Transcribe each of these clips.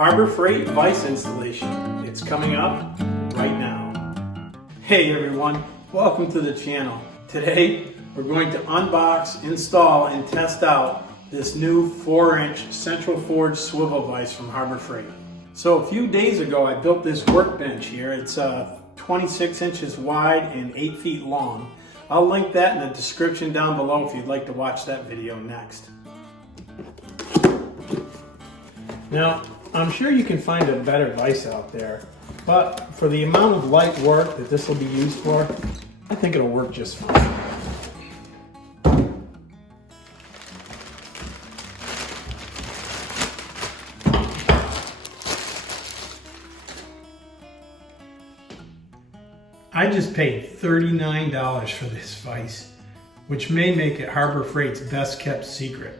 Harbor Freight Vise installation. It's coming up right now. Hey everyone, welcome to the channel. Today we're going to unbox, install, and test out this new 4-inch central forged swivel vise from Harbor Freight. So a few days ago I built this workbench here. It's 26 inches wide and 8 feet long. I'll link that in the description down below if you'd like to watch that video next. Now, I'm sure you can find a better vise out there, but for the amount of light work that this will be used for, I think it'll work just fine. I just paid $39 for this vise, which may make it Harbor Freight's best kept secret.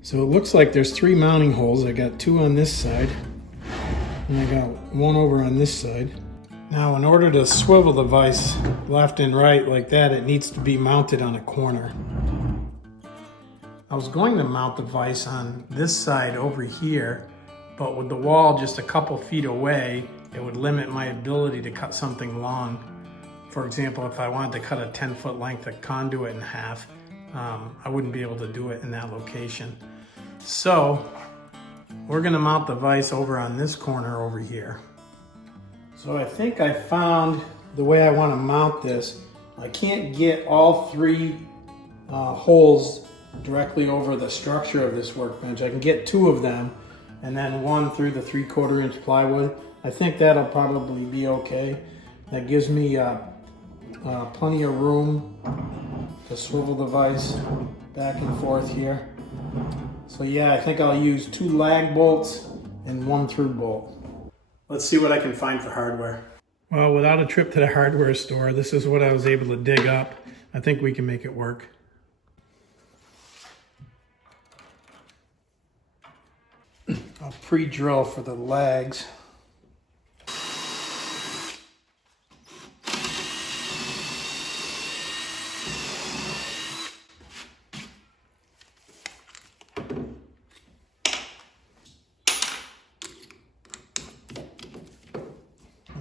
So it looks like there's 3 mounting holes. I got 2 on this side, and I got 1 over on this side. Now, in order to swivel the vise left and right like that, it needs to be mounted on a corner. I was going to mount the vise on this side over here, but with the wall just a couple feet away, it would limit my ability to cut something long. For example, if I wanted to cut a 10-foot length of conduit in half, I wouldn't be able to do it in that location. So we're going to mount the vise over on this corner over here. So I think I found the way I want to mount this. I can't get all 3 holes directly over the structure of this workbench. I can get 2 of them and then 1 through the 3/4 inch plywood. I think that'll probably be okay. That gives me plenty of room to swivel the vise back and forth here. So yeah, I think I'll use 2 lag bolts and 1 through bolt. Let's see what I can find for hardware. Well, without a trip to the hardware store, this is what I was able to dig up. I think we can make it work. I'll pre-drill for the lags.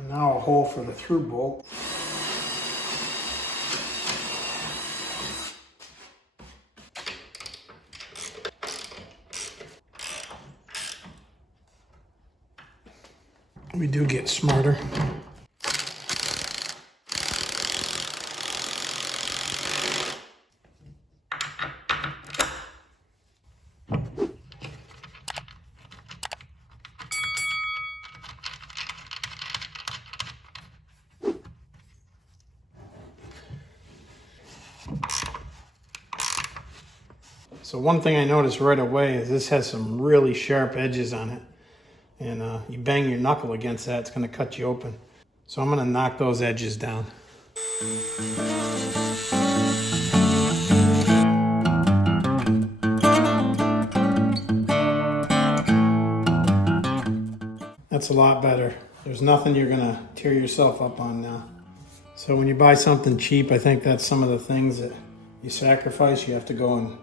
Now a hole for the through bolt. We do get smarter. So one thing I noticed right away is this has some really sharp edges on it. And you bang your knuckle against that, it's going to cut you open. So I'm going to knock those edges down. That's a lot better. There's nothing you're going to tear yourself up on now. So when you buy something cheap, I think that's some of the things that you sacrifice. You have to go and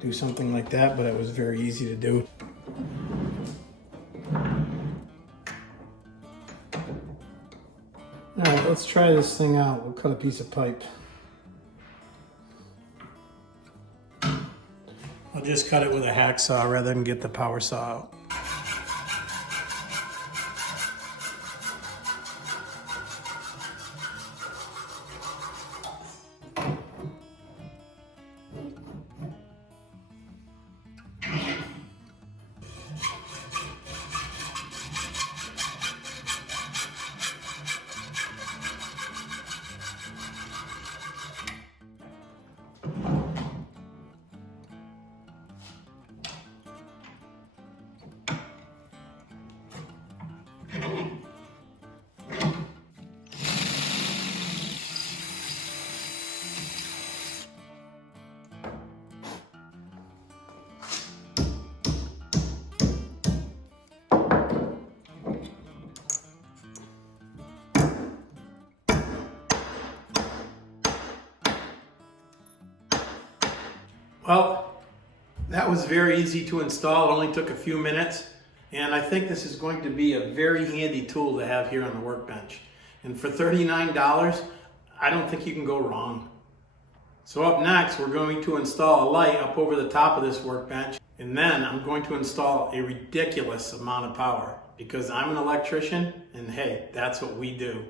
do something like that, but it was very easy to do. All right, let's try this thing out. We'll cut a piece of pipe. I'll just cut it with a hacksaw rather than get the power saw out. Well, that was very easy to install. It only took a few minutes. And I think this is going to be a very handy tool to have here on the Workbench. And for $39, I don't think you can go wrong. So up next, we're going to install a light up over the top of this Workbench. And then I'm going to install a ridiculous amount of power because I'm an electrician and hey, that's what we do.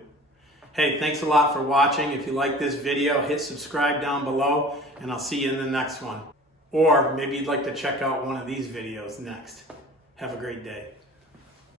Hey, thanks a lot for watching. If you like this video, hit subscribe down below and I'll see you in the next one. Or maybe you'd like to check out one of these videos next. Have a great day.